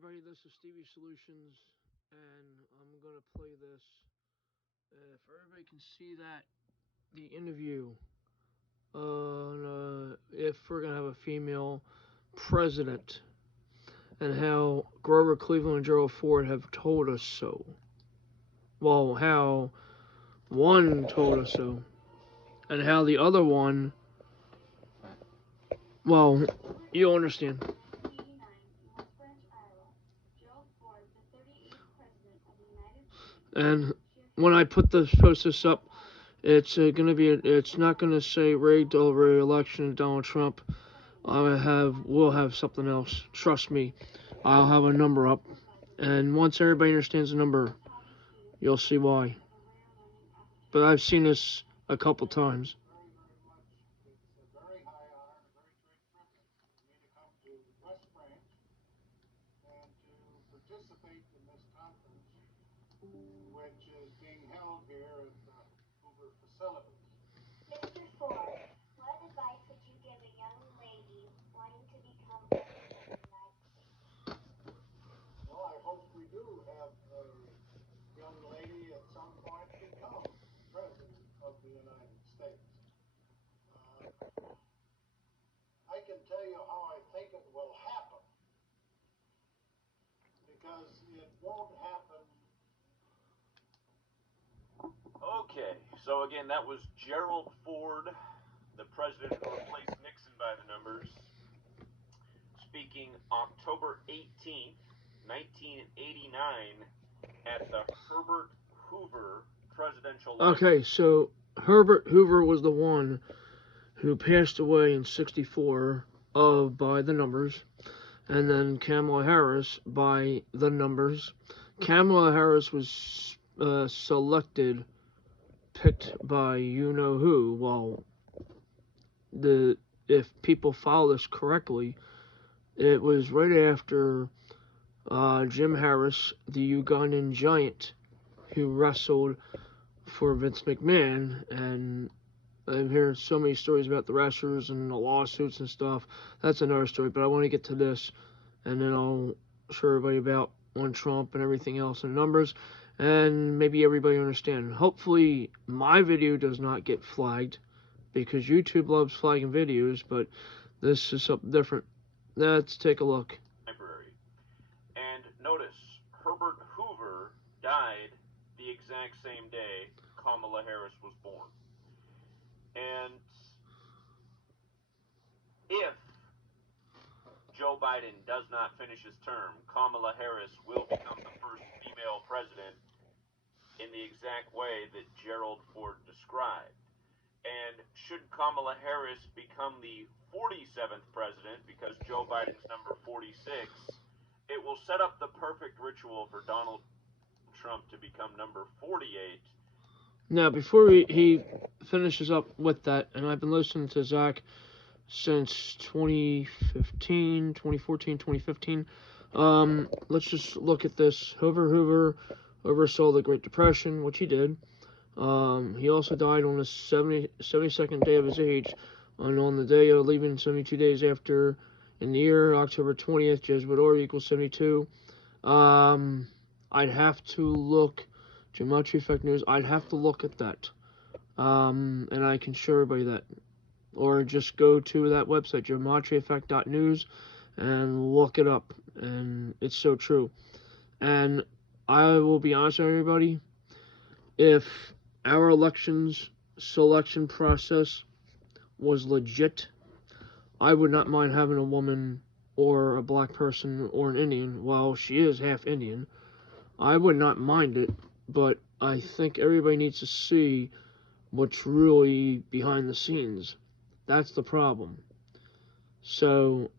everybody, this is Stevie Solutions, and I'm gonna play this. If everybody can see that, the interview, if we're gonna have a female president, and how Grover Cleveland and Gerald Ford have told us so. Well, how one told us so, and how the other one, well, you'll understand. And when I post this up, it's gonna be. It's not gonna say rigged over election Donald Trump. We'll have something else. Trust me, I'll have a number up, and once everybody understands the number, you'll see why. But I've seen this a couple times. Okay, so again, that was Gerald Ford, the president who replaced Nixon by the numbers, speaking October 18th, 1989, at the Herbert Hoover Presidential Library. Okay, so Herbert Hoover was the one who passed away in '64 by the numbers, and then Kamala Harris by the numbers. Kamala Harris was picked by you know who. Well, if people follow this correctly, it was right after Jim Harris, the Ugandan giant, who wrestled for Vince McMahon, and I'm hearing so many stories about the wrestlers and the lawsuits and stuff. That's another story, but I want to get to this, and then I'll show everybody about on Trump and everything else and numbers, and maybe everybody understand. Hopefully, my video does not get flagged, because YouTube loves flagging videos, but this is something different. Let's take a look. Library. And notice, Herbert Hoover died the exact same day Kamala Harris was born. And if Joe Biden does not finish his term, Kamala Harris will become the first female president in the exact way that Gerald Ford described. And should Kamala Harris become the 47th president, because Joe Biden's number 46, it will set up the perfect ritual for Donald Trump to become number 48. Now, before he finishes up with that, and I've been listening to Zach since 2014, 2015. Let's just look at this. Hoover oversaw the Great Depression, which he did. He also died on the 72nd day of his age, and on the day of leaving, 72 days after, in the year October 20th, Jesuit order equals 72. I'd have to look, Gematria Effect News, I'd have to look at that, and I can show everybody that. Or just go to that website, gematriaeffect.news, and look it up, and it's so true. And I will be honest with everybody, if our selection process was legit, I would not mind having a woman or a black person or an Indian. Well, she is half Indian. I would not mind it, but I think everybody needs to see what's really behind the scenes. That's the problem. So,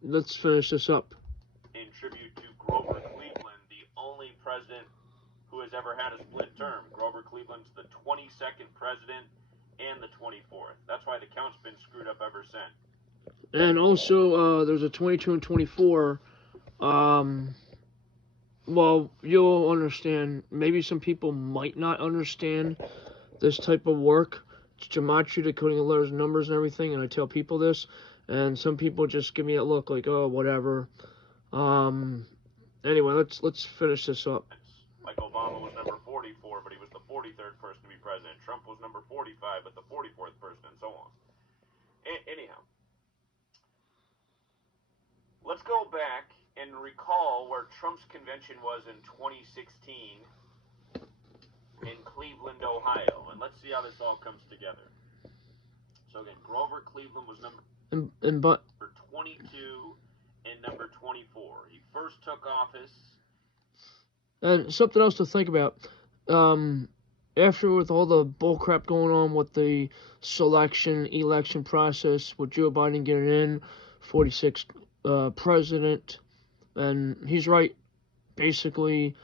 let's finish this up. In tribute to Grover Cleveland, the only president who has ever had a split term. Grover Cleveland's the 22nd president and the 24th. That's why the count's been screwed up ever since. And also, there's a 22 and 24. Well, you'll understand. Maybe some people might not understand this type of work. It's gematria, decoding the letters, numbers, and everything, and I tell people this. and some people just give me a look like, oh, whatever. Anyway, let's finish this up. Like Obama was number 44, but he was the 43rd person to be president. Trump was number 45, but the 44th person, and so on. Anyhow, let's go back and recall where Trump's convention was in 2016 in Cleveland, Ohio, and let's see how this all comes together. So again, Grover Cleveland was number 22 and number 24. He first took office. And something else to think about. After with all the bullcrap going on with the election process, with Joe Biden getting in, 46th president, and he's right. Basically,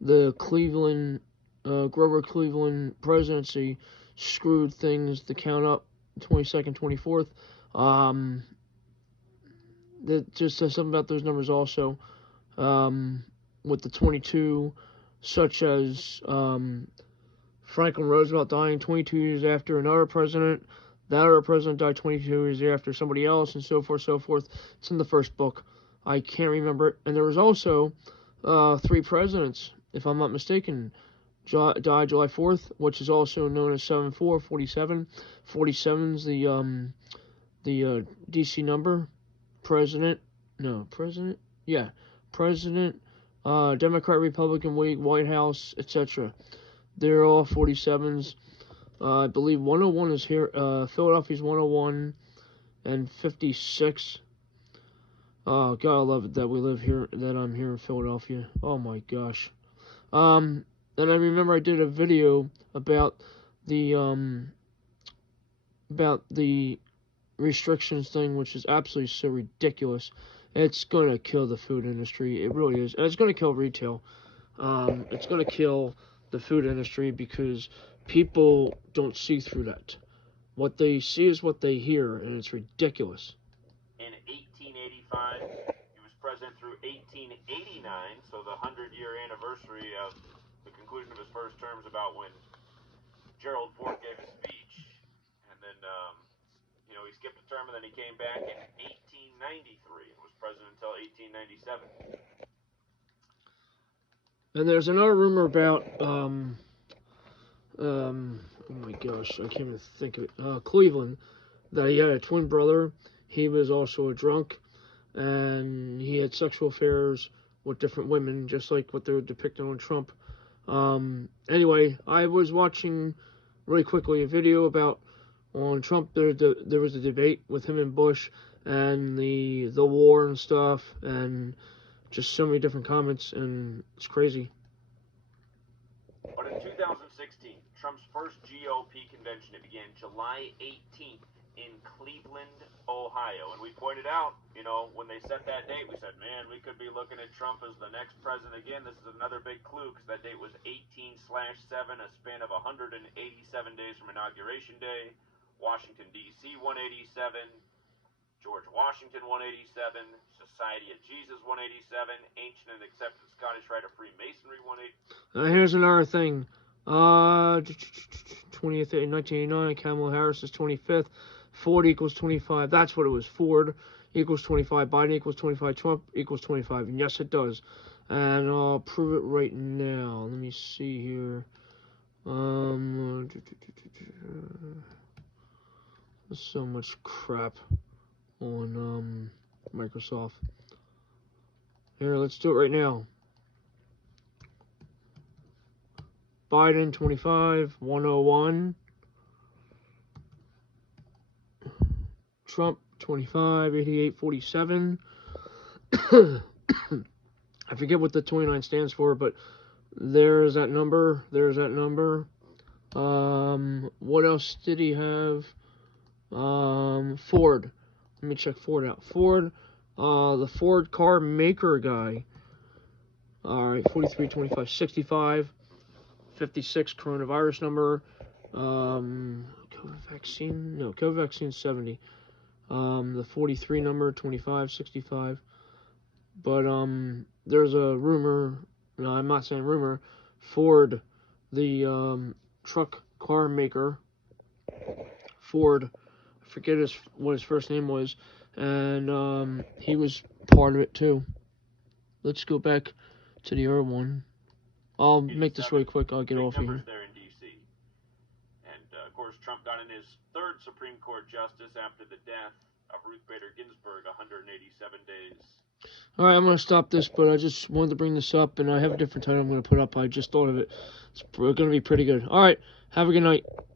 the Grover Cleveland presidency screwed things to count up 22nd, 24th. That just says something about those numbers also. With the 22, such as Franklin Roosevelt dying 22 years after another president. That other president died 22 years after somebody else, and so forth, so forth. It's in the first book. I can't remember it. And there was also 3 presidents, if I'm not mistaken, died July 4th, which is also known as 7-4, 47. 47 is the DC number. President, Democrat, Republican, White House, etc. They're all 47s. I believe 101 is here. Philadelphia's 101 and 56. Oh, God, I love it that we live here, that I'm here in Philadelphia. Oh, my gosh. And I remember I did a video about the restrictions thing, which is absolutely so ridiculous. It's going to kill the food industry. It really is. And it's going to kill retail. It's going to kill the food industry because people don't see through that. What they see is what they hear, and it's ridiculous. In 1885, he was president through 1889, so the 100-year anniversary of the conclusion of his first term is about when Gerald Ford gave his speech, and then he skipped a term, and then he came back in 1893 and was president until 1897. And there's another rumor about, oh my gosh, I can't even think of it, Cleveland, that he had a twin brother. He was also a drunk, and he had sexual affairs with different women, just like what they were depicting on Trump. Anyway, I was watching, really quickly, a video about, on Trump, there was a debate with him and Bush, and the war and stuff, and just so many different comments, and it's crazy. But in 2016, Trump's first GOP convention, it began July 18th in Cleveland, Ohio. And we pointed out, when they set that date, we said, man, we could be looking at Trump as the next president again. This is another big clue, because that date was 18/7, a span of 187 days from Inauguration Day. Washington, D.C., 187. George Washington, 187. Society of Jesus, 187. Ancient and Accepted Scottish Rite of Freemasonry, 187. Here's another thing. 20th in 1989, Kamala Harris is 25th. Ford equals 25. That's what it was. Ford equals 25. Biden equals 25. Trump equals 25. And yes, it does. And I'll prove it right now. Let me see here. There's so much crap on Microsoft. Here, let's do it right now. Biden 25, 101. Trump 25, 88, 47. I forget what the 29 stands for, but there's that number. There's that number. What else did he have? Ford. Let me check Ford out. Ford, the Ford car maker guy. Alright, 43, 25, 65. 56 coronavirus number. COVID vaccine 70. The 43 number 25, 65. But there's a rumor. No, I'm not saying rumor. Ford, the truck car maker. Ford, I forget what his first name was. and he was part of it too. Let's go back to the other one. I'll make this really quick. I'll get off of here. There in D.C. And of course, Trump got in his third Supreme Court justice after the death of Ruth Bader Ginsburg, 187 days. All right, I'm going to stop this, but I just wanted to bring this up, and I have a different title I'm going to put up. I just thought of it. It's going to be pretty good. All right, have a good night.